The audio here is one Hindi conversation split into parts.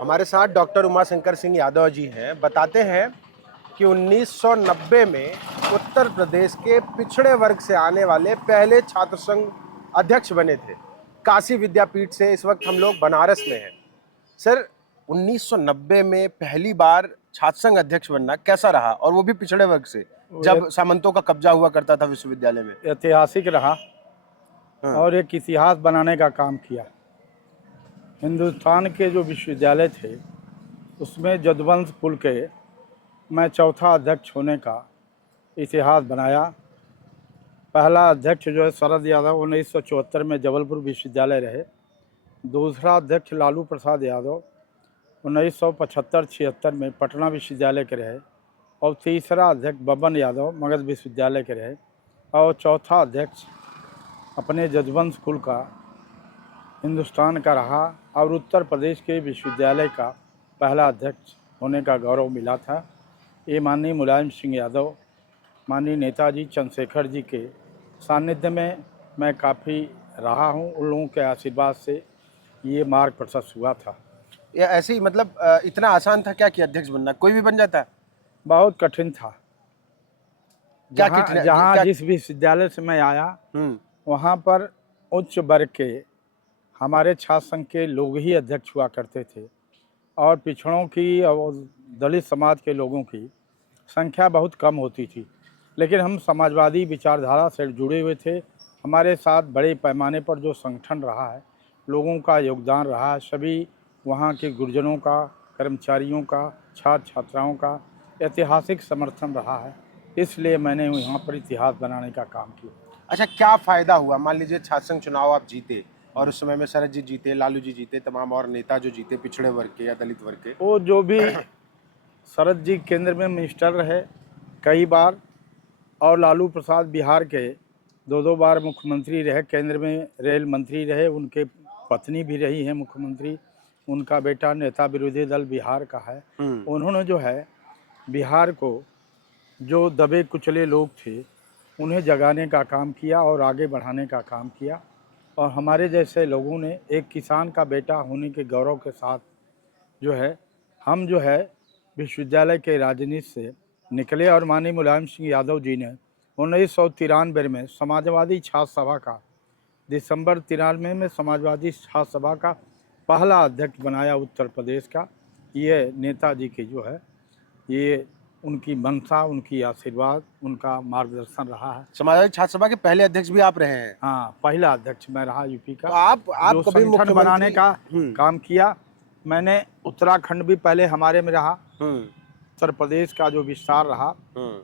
हमारे साथ डॉक्टर उमाशंकर सिंह यादव जी हैं। बताते हैं कि 1990 में उत्तर प्रदेश के पिछड़े वर्ग से आने वाले पहले छात्र संघ अध्यक्ष बने थे। काशी विद्यापीठ से इस वक्त हम लोग बनारस में हैं। सर, 1990 में पहली बार छात्र संघ अध्यक्ष बनना कैसा रहा, और वो भी पिछड़े वर्ग से, जब सामंतों का कब्जा हुआ करता था विश्वविद्यालय में? ऐतिहासिक रहा हाँ। और एक इतिहास बनाने का काम किया। हिंदुस्तान के जो विश्वविद्यालय थे उसमें जदवंश कुल के मैं चौथा अध्यक्ष होने का इतिहास बनाया। पहला अध्यक्ष जो है शरद यादव 1974 में जबलपुर विश्वविद्यालय रहे। दूसरा अध्यक्ष लालू प्रसाद यादव 1975-76 में पटना विश्वविद्यालय के रहे। और तीसरा अध्यक्ष बब्बन यादव मगध विश्वविद्यालय के रहे। और चौथा अध्यक्ष अपने जदवंश कुल का हिंदुस्तान का रहा और उत्तर प्रदेश के विश्वविद्यालय का पहला अध्यक्ष होने का गौरव मिला था। ये माननीय मुलायम सिंह यादव, माननीय नेताजी चंद्रशेखर जी के सानिध्य में मैं काफ़ी रहा हूँ। उन लोगों के आशीर्वाद से ये मार्ग प्रशस्त हुआ था। ये ऐसे ही मतलब इतना आसान था क्या कि अध्यक्ष बनना कोई भी बन जाता है? बहुत कठिन था। क्या जहाँ जिस विश्वविद्यालय से मैं आया वहाँ पर उच्च वर्ग के हमारे छात्र संघ के लोग ही अध्यक्ष हुआ करते थे और पिछड़ों की और दलित समाज के लोगों की संख्या बहुत कम होती थी। लेकिन हम समाजवादी विचारधारा से जुड़े हुए थे। हमारे साथ बड़े पैमाने पर जो संगठन रहा है, लोगों का योगदान रहा है, सभी वहाँ के गुरुजनों का, कर्मचारियों का, छात्र छात्राओं का ऐतिहासिक समर्थन रहा है। इसलिए मैंने यहाँ पर इतिहास बनाने का काम किया। अच्छा, क्या फायदा हुआ? मान लीजिए छात्र संघ चुनाव आप जीते और उस समय में शरद जी जीते, लालू जी जीते, तमाम और नेता जो जीते पिछड़े वर्ग के या दलित वर्ग के। वो जो भी शरद जी केंद्र में मिनिस्टर रहे कई बार और लालू प्रसाद बिहार के दो बार मुख्यमंत्री रहे, केंद्र में रेल मंत्री रहे, उनके पत्नी भी रही है मुख्यमंत्री, उनका बेटा नेता विरोधी दल बिहार का है। उन्होंने जो है बिहार को जो दबे कुचले लोग थे उन्हें जगाने का काम किया और आगे बढ़ाने का काम किया। और हमारे जैसे लोगों ने एक किसान का बेटा होने के गौरव के साथ जो है हम जो है विश्वविद्यालय के राजनीति से निकले। और माननीय मुलायम सिंह यादव जी ने 1993 में समाजवादी छात्र सभा का, दिसंबर 93 में समाजवादी छात्र सभा का पहला अध्यक्ष बनाया उत्तर प्रदेश का। ये नेताजी की जो है ये उनकी मंशा, उनकी आशीर्वाद, उनका मार्गदर्शन रहा है। समाजवादी छात्र सभा के पहले अध्यक्ष भी आप रहे हैं? हाँ, पहला अध्यक्ष मैं रहा यूपी का। तो आप जो कभी संगठन बनाने का काम किया। मैंने उत्तराखंड भी पहले हमारे में रहा। उत्तर प्रदेश का जो विस्तार रहा,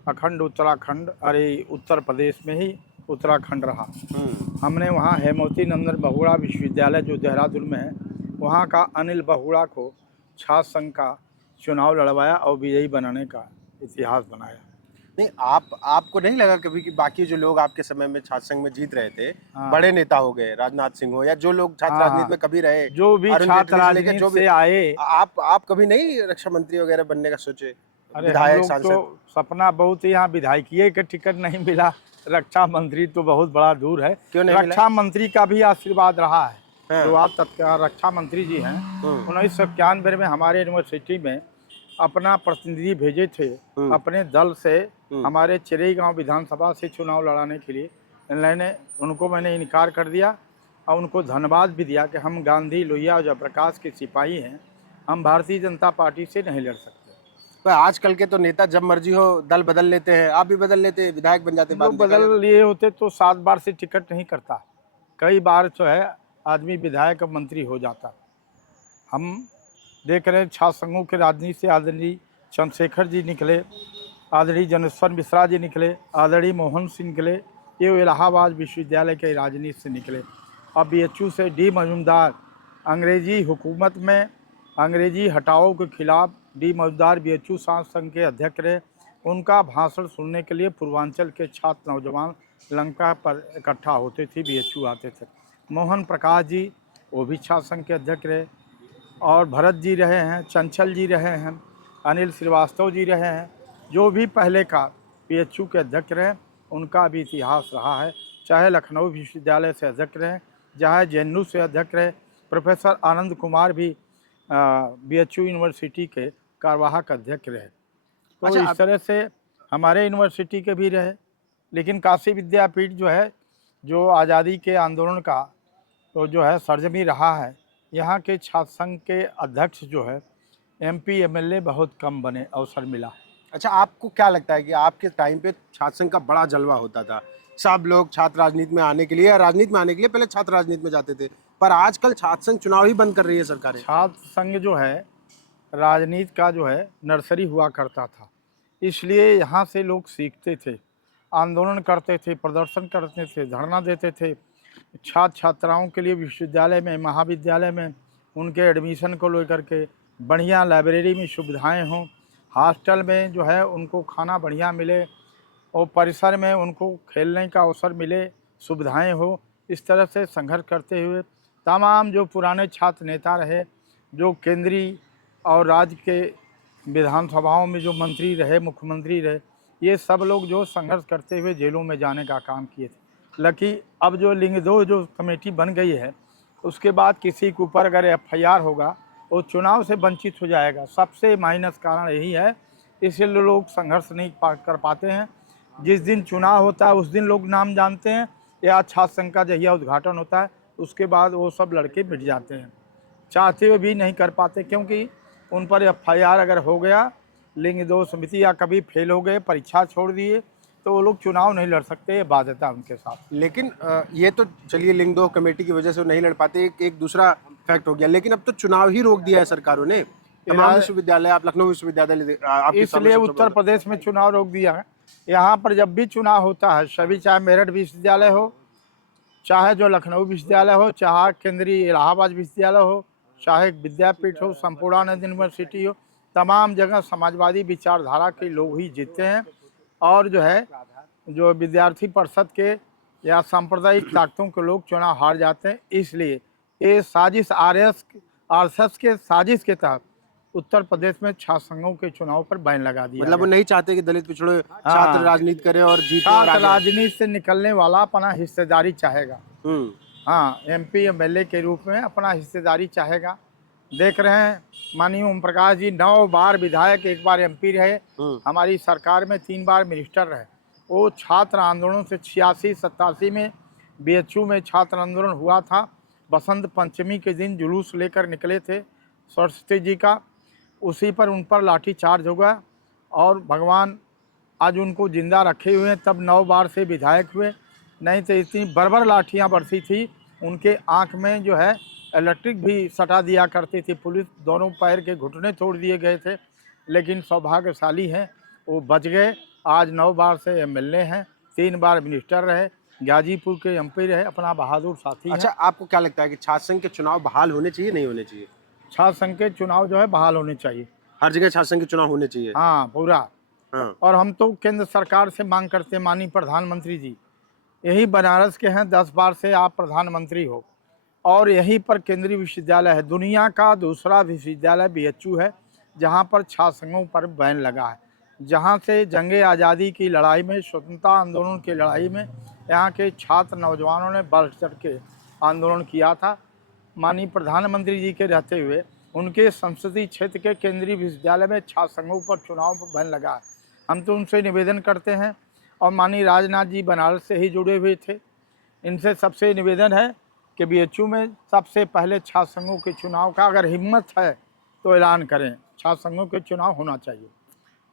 अखंड उत्तराखंड, अरे उत्तर प्रदेश में ही उत्तराखंड रहा। हमने वहाँ हेमवती नंदन बहुगुणा विश्वविद्यालय जो देहरादून में है, वहाँ का अनिल बहुगुणा को छात्र संघ का चुनाव लड़वाया और विजयी बनाने का इतिहास बनाया। नहीं, आपको नहीं लगा कभी कि बाकी जो लोग आपके समय में छात्र संघ में जीत रहे थे, बड़े नेता हो गए, राजनाथ सिंह हो या जो लोग छात्र राजनीति में कभी रहे, जो भी छात्र राजनीति से आए, आप कभी नहीं रक्षा मंत्री वगैरह बनने का सोचे? अरे हम लोग तो सपना बहुत, यहाँ विधायकीय का टिकट नहीं मिला, रक्षा मंत्री तो बहुत बड़ा दूर है। क्यों नहीं रक्षा मंत्री का भी आशीर्वाद रहा है। हाँ। जो आप तत्काल रक्षा मंत्री जी हैं 1991 में हमारे यूनिवर्सिटी में अपना प्रतिनिधि भेजे थे अपने दल से हमारे चिरई गांव विधानसभा से चुनाव लड़ाने के लिए। मैंने इनकार कर दिया और उनको धन्यवाद भी दिया कि हम गांधी, लोहिया और जयप्रकाश के सिपाही हैं, हम भारतीय जनता पार्टी से नहीं लड़ सकते। तो आजकल के तो नेता जब मर्जी हो दल बदल लेते हैं, आप भी बदल लेते, विधायक बन जाते। बदल लिए होते तो 7 बार से टिकट नहीं करता, कई बार जो है आदमी विधायक और मंत्री हो जाता। हम देख रहे हैं छात्र संघों के राजनीति से आदरणीय चंद्रशेखर जी निकले, आदरणीय जनेश्वर मिश्रा जी निकले, आदरणीय मोहन सिंह निकले, ये इलाहाबाद विश्वविद्यालय के राजनीति से निकले। अब BHU से डी मजूमदार अंग्रेजी हुकूमत में अंग्रेजी हटाओ के खिलाफ डी मजूमदार BHU छात्र संघ के अध्यक्ष रहे। उनका भाषण सुनने के लिए पूर्वांचल के छात्र नौजवान लंका पर इकट्ठा होते थे, BHU आते थे। मोहन प्रकाश जी वो भी छात्र संघ के अध्यक्ष रहे, और भरत जी रहे हैं, चंचल जी रहे हैं, अनिल श्रीवास्तव जी रहे हैं। जो भी पहले का BHU के अध्यक्ष रहे उनका भी इतिहास रहा है। चाहे लखनऊ विश्वविद्यालय से अध्यक्ष रहे, चाहे JNU से अध्यक्ष रहे, प्रोफेसर आनंद कुमार भी BHU यूनिवर्सिटी के कार्यवाहक अध्यक्ष रहे। तो अच्छा, इस तरह से हमारे यूनिवर्सिटी के भी रहे। लेकिन काशी विद्यापीठ जो है, जो आज़ादी के आंदोलन का तो जो है सरजमी रहा है, यहाँ के छात्र संघ के अध्यक्ष जो है MP MLA बहुत कम बने, अवसर मिला। अच्छा, आपको क्या लगता है कि आपके टाइम पे छात्र संघ का बड़ा जलवा होता था, सब लोग छात्र राजनीति में आने के लिए या राजनीति में आने के लिए पहले छात्र राजनीति में जाते थे, पर आजकल छात्र संघ चुनाव ही बंद कर रही है सरकारें। छात्र संघ जो है राजनीति का जो है नर्सरी हुआ करता था, इसलिए यहाँ से लोग सीखते थे, आंदोलन करते थे, प्रदर्शन करते थे, धरना देते थे। छात्र छात्राओं के लिए विश्वविद्यालय में, महाविद्यालय में उनके एडमिशन को लेकर के बढ़िया लाइब्रेरी में सुविधाएं हों, हॉस्टल में जो है उनको खाना बढ़िया मिले और परिसर में उनको खेलने का अवसर मिले, सुविधाएं हो, इस तरह से संघर्ष करते हुए तमाम जो पुराने छात्र नेता रहे, जो केंद्रीय और राज्य के विधानसभाओं में जो मंत्री रहे, मुख्यमंत्री रहे, ये सब लोग जो संघर्ष करते हुए जेलों में जाने का काम किए थे। लेकिन अब जो लिंग 2 जो कमेटी बन गई है, उसके बाद किसी के ऊपर अगर FIR होगा वो चुनाव से वंचित हो जाएगा। सबसे माइनस कारण यही है, इसलिए लोग संघर्ष नहीं कर पाते हैं। जिस दिन चुनाव होता है उस दिन लोग नाम जानते हैं, या छात्र संघ का जहिया उद्घाटन होता है उसके बाद वो सब लड़के मिट जाते हैं, चाहते हुए भी नहीं कर पाते, क्योंकि उन पर FIR अगर हो गया, लिंग 2 समिति या कभी फेल हो गए, परीक्षा छोड़ दिए, तो वो लोग चुनाव नहीं लड़ सकते, ये बाध्यता उनके साथ। लेकिन ये तो चलिए लिंग 2 कमेटी की वजह से वो नहीं लड़ पाते, एक दूसरा फैक्ट हो गया, लेकिन अब तो चुनाव ही रोक दिया है सरकारों ने। तमाम विश्वविद्यालय, आप लखनऊ विश्वविद्यालय आपके सामने इसलिए उत्तर प्रदेश में चुनाव रोक दिया है। यहाँ पर जब भी चुनाव होता है, सभी चाहे मेरठ विश्वविद्यालय हो, चाहे जो लखनऊ विश्वविद्यालय हो, चाहे केंद्रीय इलाहाबाद विश्वविद्यालय हो, चाहे विद्यापीठ हो, संपूर्णानंद यूनिवर्सिटी हो, तमाम जगह समाजवादी विचारधारा के लोग ही जीतते हैं। और जो है जो विद्यार्थी परिषद के या सांप्रदायिक ताकतों के लोग चुनाव हार जाते हैं। इसलिए ये साजिश RSS के साजिश के तहत उत्तर प्रदेश में छात्र संघों के चुनाव पर बैन लगा दिया। मतलब वो नहीं चाहते कि दलित पिछड़े छात्र राजनीति करें और जीते। छात्र राजनीति से निकलने वाला अपना हिस्सेदारी चाहेगा। हाँ, MP MLA के रूप में अपना हिस्सेदारी चाहेगा। देख रहे हैं माननीय ओम प्रकाश जी 9 बार विधायक, 1 बार MP रहे, हमारी सरकार में 3 बार मिनिस्टर रहे। वो छात्र आंदोलन से 86-87 में BHU में छात्र आंदोलन हुआ था। बसंत पंचमी के दिन जुलूस लेकर निकले थे सरस्वती जी का, उसी पर उन पर लाठी चार्ज होगा और भगवान आज उनको जिंदा रखे हुए हैं, तब 9 बार से विधायक हुए। नहीं तो इतनी बर्बर लाठियाँ बरसी थी, उनके आँख में जो है इलेक्ट्रिक भी सटा दिया करती थी पुलिस, दोनों पैर के घुटने तोड़ दिए गए थे। लेकिन सौभाग्यशाली हैं, वो बच गए। आज 9 बार से MLA हैं, 3 बार मिनिस्टर रहे, गाजीपुर के MP रहे, अपना बहादुर साथी। अच्छा, आपको क्या लगता है कि छात्र संघ के चुनाव बहाल होने चाहिए, नहीं होने चाहिए? छात्र संघ के चुनाव जो है बहाल होने चाहिए, हर जगह छात्र संघ के चुनाव होने चाहिए। हाँ, पूरा। हाँ। और हम तो केंद्र सरकार से मांग करते हैं, माननीय प्रधानमंत्री जी, यही बनारस के हैं, 10 बार से आप प्रधानमंत्री हो और यहीं पर केंद्रीय विश्वविद्यालय है। दुनिया का दूसरा विश्वविद्यालय BHU है जहाँ पर छात्र संघों पर बैन लगा है, जहाँ से जंगे आज़ादी की लड़ाई में, स्वतंत्रता आंदोलन की लड़ाई में यहाँ के छात्र नौजवानों ने बढ़ चढ़ के आंदोलन किया था। माननीय प्रधानमंत्री जी के रहते हुए उनके संसदीय क्षेत्र के केंद्रीय विश्वविद्यालय में छात्र संघों पर चुनाव पर बैन लगा है। हम तो उनसे निवेदन करते हैं, और माननीय राजनाथ जी बनारस से ही जुड़े हुए थे, इनसे सबसे निवेदन है कि BHU में सबसे पहले छात्र संघों के चुनाव का अगर हिम्मत है तो ऐलान करें, छात्र संघों के चुनाव होना चाहिए।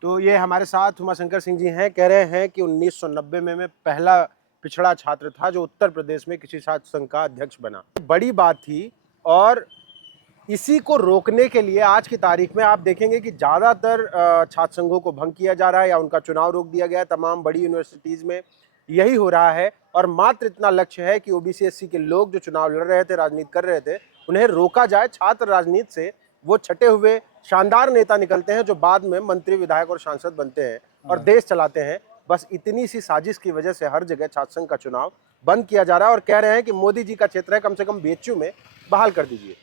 तो ये हमारे साथ उमाशंकर सिंह जी हैं, कह रहे हैं कि 1990 में मैं पहला पिछड़ा छात्र था जो उत्तर प्रदेश में किसी छात्र संघ का अध्यक्ष बना। बड़ी बात थी, और इसी को रोकने के लिए आज की तारीख में आप देखेंगे कि ज़्यादातर छात्र संघों को भंग किया जा रहा है या उनका चुनाव रोक दिया गया है। तमाम बड़ी यूनिवर्सिटीज़ में यही हो रहा है, और मात्र इतना लक्ष्य है कि OBC SC के लोग जो चुनाव लड़ रहे थे, राजनीति कर रहे थे, उन्हें रोका जाए। छात्र राजनीति से वो छटे हुए शानदार नेता निकलते हैं जो बाद में मंत्री, विधायक और सांसद बनते हैं और देश चलाते हैं। बस इतनी सी साजिश की वजह से हर जगह छात्र संघ का चुनाव बंद किया जा रहा है, और कह रहे हैं कि मोदी जी का क्षेत्र है, कम से कम BHU में बहाल कर दीजिए।